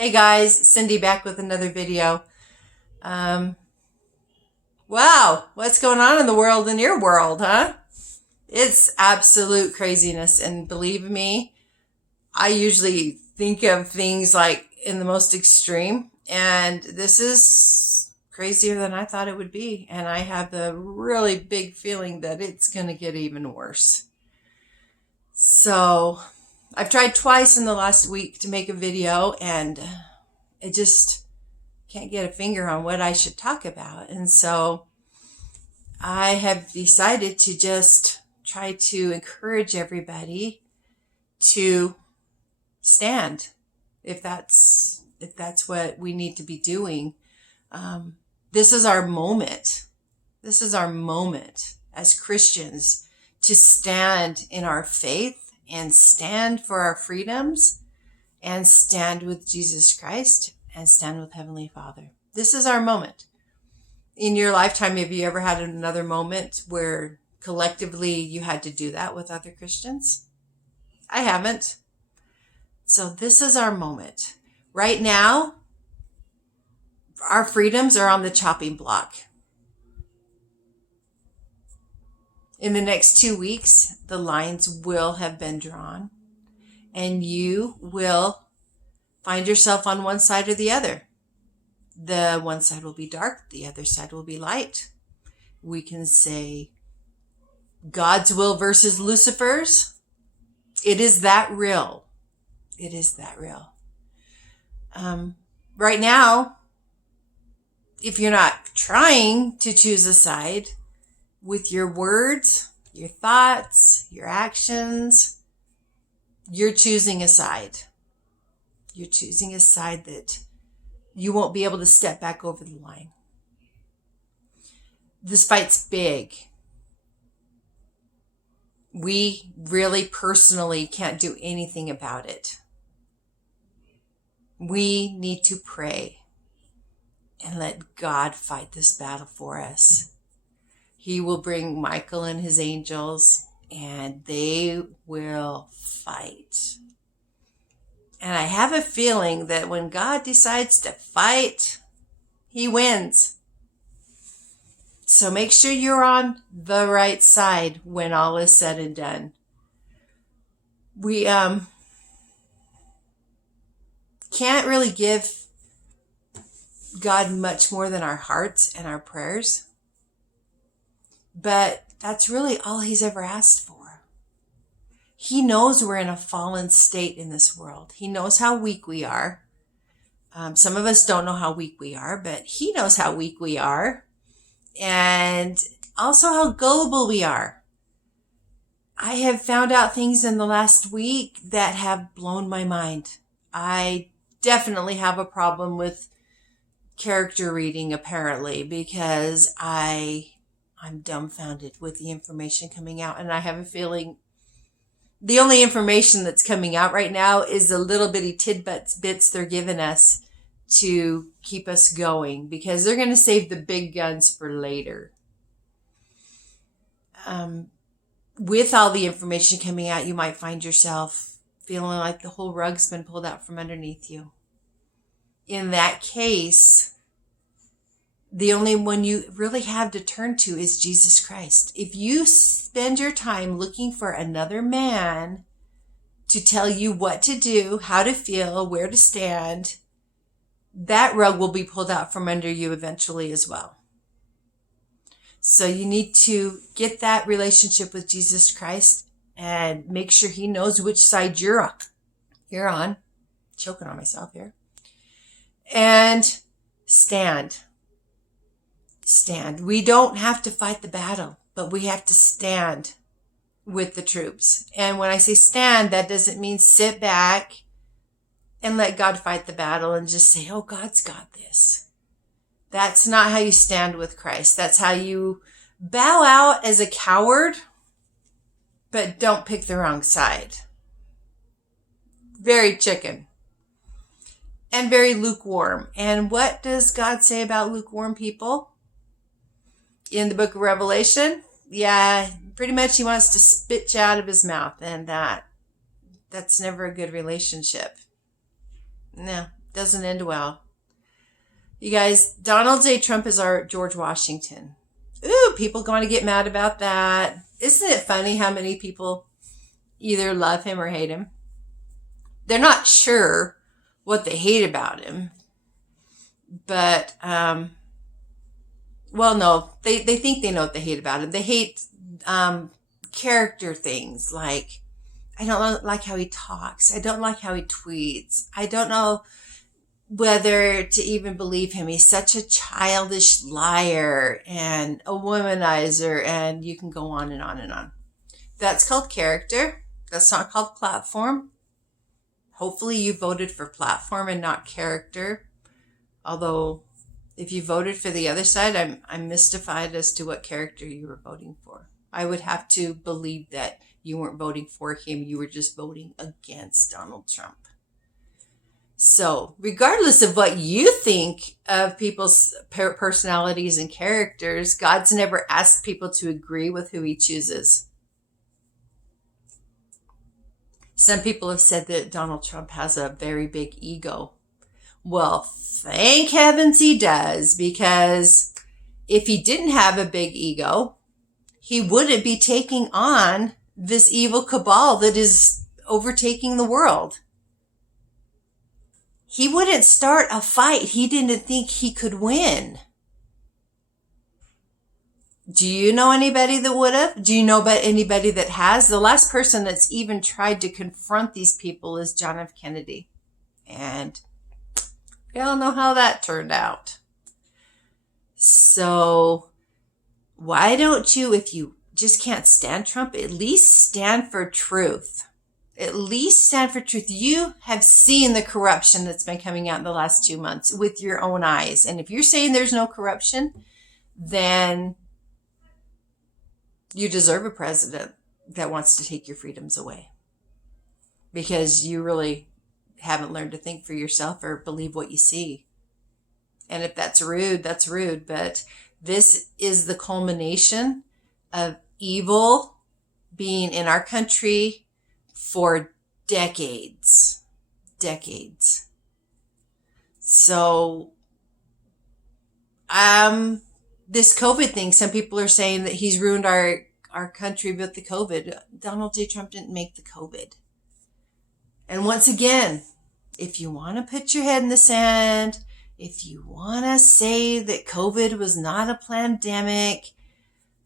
Hey guys, Cindy back with another video. Wow, what's going on in the world, in your world, huh? It's absolute craziness, and believe me, I usually think of things like in the most extreme, and this is crazier than I thought it would be, and I have the really big feeling that it's going to get even worse. So, I've tried twice in the last week to make a video, and I just can't get a finger on what I should talk about. And so I have decided to just try to encourage everybody to stand if that's what we need to be doing. This is our moment. This is our moment as Christians to stand in our faith and stand for our freedoms and stand with Jesus Christ and stand with Heavenly Father. This is our moment. In your lifetime, have you ever had another moment where collectively you had to do that with other Christians? I haven't. So this is our moment. Right now, our freedoms are on the chopping block. In the next 2 weeks, the lines will have been drawn, and you will find yourself on one side or the other. The one side will be dark, the other side will be light. We can say God's will versus Lucifer's. It is that real. It is that real. Right now, if you're not trying to choose a side with your words, your thoughts, your actions, you're choosing a side. You're choosing a side that you won't be able to step back over the line. This fight's big. We really personally can't do anything about it. We need to pray and let God fight this battle for us. He will bring Michael and his angels, and they will fight. And I have a feeling that when God decides to fight, he wins. So make sure you're on the right side when all is said and done. We can't really give God much more than our hearts and our prayers. But that's really all he's ever asked for. He knows we're in a fallen state in this world. He knows how weak we are. Some of us don't know how weak we are, but he knows how weak we are. And also how gullible we are. I have found out things in the last week that have blown my mind. I definitely have a problem with character reading, apparently, because I'm dumbfounded with the information coming out. And I have a feeling the only information that's coming out right now is the little bitty tidbits they're giving us to keep us going, because they're going to save the big guns for later. With all the information coming out, you might find yourself feeling like the whole rug's been pulled out from underneath you. In that case, the only one you really have to turn to is Jesus Christ. If you spend your time looking for another man to tell you what to do, how to feel, where to stand, that rug will be pulled out from under you eventually as well. So you need to get that relationship with Jesus Christ and make sure he knows which side you're on. You're on. Choking on myself here. And stand. Stand. We don't have to fight the battle, but we have to stand with the troops. And when I say stand, that doesn't mean sit back and let God fight the battle and just say, oh, God's got this. That's not how you stand with Christ. That's how you bow out as a coward, but don't pick the wrong side. Very chicken. And very lukewarm. And what does God say about lukewarm people? In the book of Revelation, pretty much he wants to spit you out of his mouth, and that's never a good relationship. No, Doesn't end well. You guys, Donald J. Trump is our George Washington. Ooh, people going to get mad about that. Isn't it funny how many people either love him or hate him? They're not sure what they hate about him. But, well, no, they think they know what they hate about him. They hate character things like, I don't like how he talks. I don't like how he tweets. I don't know whether to even believe him. He's such a childish liar and a womanizer, and you can go on and on and on. That's called character. That's not called platform. Hopefully you voted for platform and not character. Although, if you voted for the other side, I'm mystified as to what character you were voting for. I would have to believe that you weren't voting for him. You were just voting against Donald Trump. So, regardless of what you think of people's personalities and characters, God's never asked people to agree with who he chooses. Some people have said that Donald Trump has a very big ego. Well, thank heavens he does, because if he didn't have a big ego, he wouldn't be taking on this evil cabal that is overtaking the world. He wouldn't start a fight he didn't think he could win. Do you know anybody that would have? Do you know about anybody that has? The last person that's even tried to confront these people is John F. Kennedy. And we all know how that turned out. So why don't you, if you just can't stand Trump, at least stand for truth? At least stand for truth. You have seen the corruption that's been coming out in the last 2 months with your own eyes. And if you're saying there's no corruption, then you deserve a president that wants to take your freedoms away. Because you really haven't learned to think for yourself or believe what you see. And if that's rude, that's rude. But this is the culmination of evil being in our country for decades. So, this COVID thing, some people are saying that he's ruined our country with the COVID. Donald J. Trump didn't make the COVID. And once again, if you want to put your head in the sand, if you want to say that COVID was not a pandemic,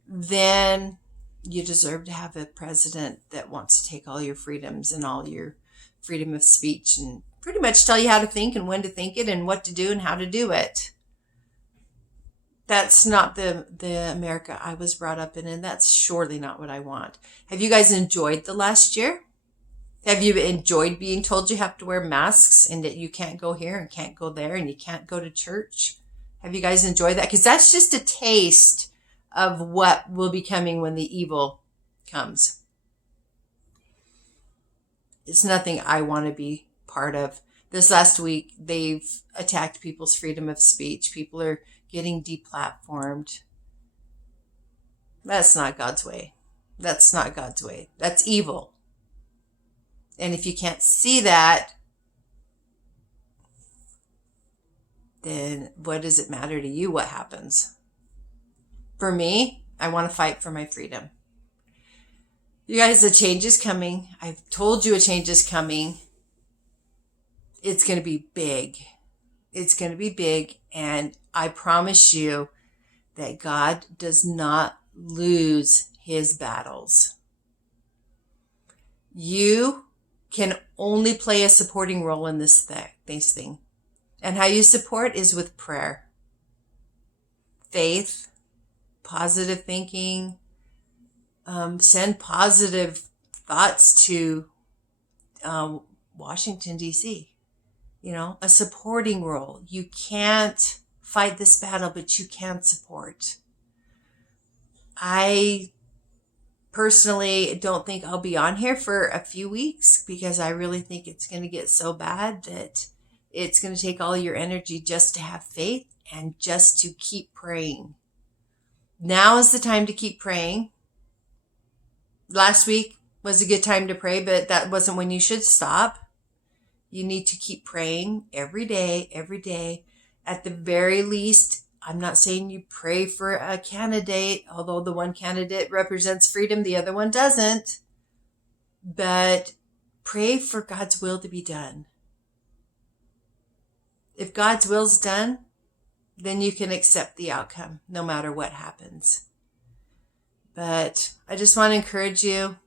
then you deserve to have a president that wants to take all your freedoms and all your freedom of speech and pretty much tell you how to think and when to think it and what to do and how to do it. That's not the America I was brought up in, and that's surely not what I want. Have you guys enjoyed the last year? Have you enjoyed being told you have to wear masks and that you can't go here and can't go there and you can't go to church? Have you guys enjoyed that? Because that's just a taste of what will be coming when the evil comes. It's nothing I want to be part of. This last week, they've attacked people's freedom of speech. People are getting deplatformed. That's not God's way. That's not God's way. That's evil. And if you can't see that, then what does it matter to you what happens? For me, I want to fight for my freedom. You guys, a change is coming. I've told you a change is coming. It's going to be big. It's going to be big. And I promise you that God does not lose his battles. You can only play a supporting role in this thing. And how you support is with prayer, faith, positive thinking, send positive thoughts to Washington, D.C. You know, a supporting role. You can't fight this battle, but you can support. I personally don't think I'll be on here for a few weeks because I really think it's going to get so bad that it's going to take all your energy just to have faith and just to keep praying. Now is the time to keep praying. Last week was a good time to pray, but that wasn't when you should stop. You need to keep praying every day, every day. At the very least, I'm not saying you pray for a candidate, although the one candidate represents freedom, the other one doesn't. But pray for God's will to be done. If God's will's done, then you can accept the outcome, no matter what happens. But I just want to encourage you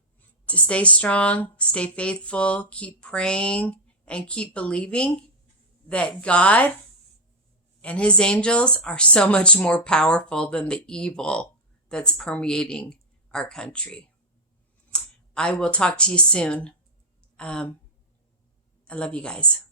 to stay strong, stay faithful, keep praying, and keep believing that God and his angels are so much more powerful than the evil that's permeating our country. I will talk to you soon. I love you guys.